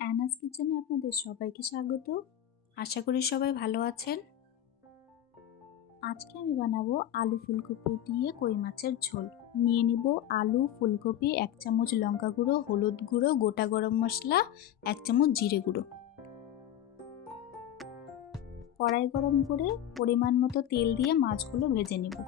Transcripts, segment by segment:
অ্যানাস কিচেনে আপনাদের সবাইকে স্বাগত। আশা করি সবাই ভালো আছেন। আজকে আমি বানাবো আলু ফুলকপি দিয়ে কই মাছের ঝোল। নিয়ে নিব আলু, ফুলকপি, 1 চামচ লঙ্কা গুঁড়ো, হলুদ গুঁড়ো, গোটা গরম মশলা, 1 চামচ জিরে গুঁড়ো। কড়াই গরম করে পরিমাণ মতো তেল দিয়ে মাছগুলো ভেজে নিব।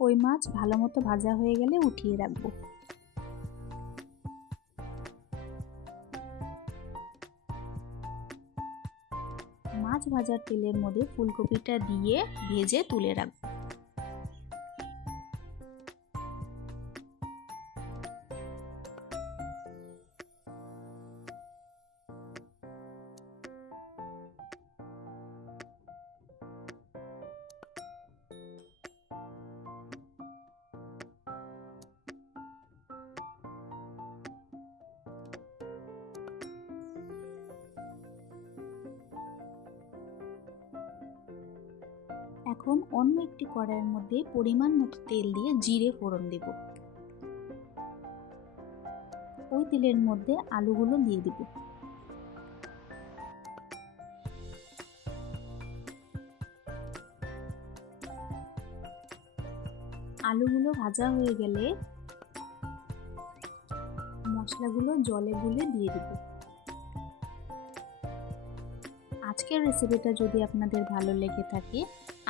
কই মাছ ভালো মতো ভাজা হয়ে গেলে উঠিয়ে রাখবো। মাছ ভাজার তেলের মধ্যে ফুলকপিটা দিয়ে ভেজে তুলে রাখবো। এখন অন্য একটি কড়াইয়ের মধ্যে পরিমাণ মতো তেল দিয়ে জিরে ফোড়ন দেব। ওই তেলের মধ্যে আলুগুলো দিয়ে দেব। আলুগুলো ভাজা হয়ে গেলে মশলাগুলো জলে গুলে দিয়ে দেব। আজকের রেসিপিটা যদি আপনাদের ভালো লেগে থাকে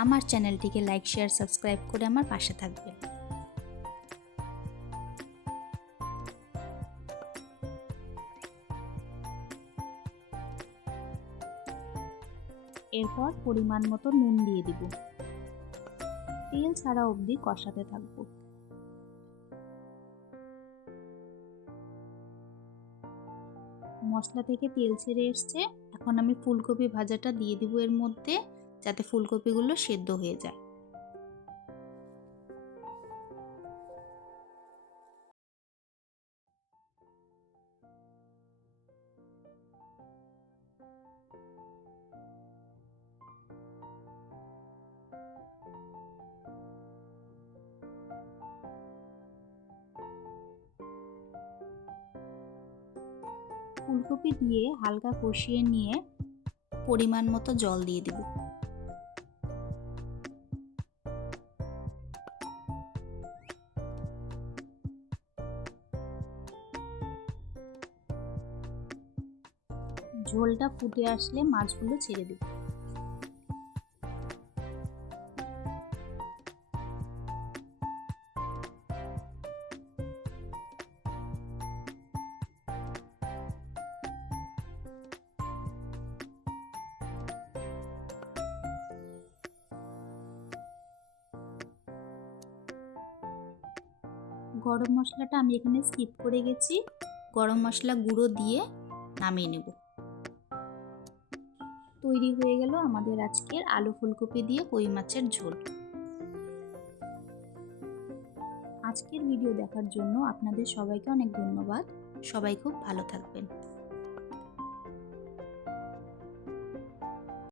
আমার চ্যানেলটিকে লাইক, শেয়ার, সাবস্ক্রাইব করে আমার পাশে থাকবেন। এরপর পরিমাণ মতো নুন দিয়ে দিব। তেল ছাড়া অবধি কষাতে থাকবো। মশলা থেকে তেল ছেড়ে এসছে, এখন আমি ফুলকপি ভাজাটা দিয়ে দিব এর মধ্যে, যাতে ফুলকপিগুলো সেদ্ধ হয়ে যায়। ফুলকপি দিয়ে হালকা কষিয়ে নিয়ে পরিমাণ মতো জল দিয়ে দিব। ঝোলটা ফুটে আসলে মাছগুলো ছেড়ে দেব। গরম মশলাটা আমি এখানে স্কিপ করে গেছি। গরম মশলা গুঁড়ো দিয়ে নামিয়ে নেব। তৈরি হয়ে গেল আমাদের আজকের আলু ফুলকপি দিয়ে কই মাছের ঝোল। আজকের ভিডিও দেখার জন্য আপনাদের সবাইকে অনেক ধন্যবাদ। সবাই খুব ভালো থাকবেন।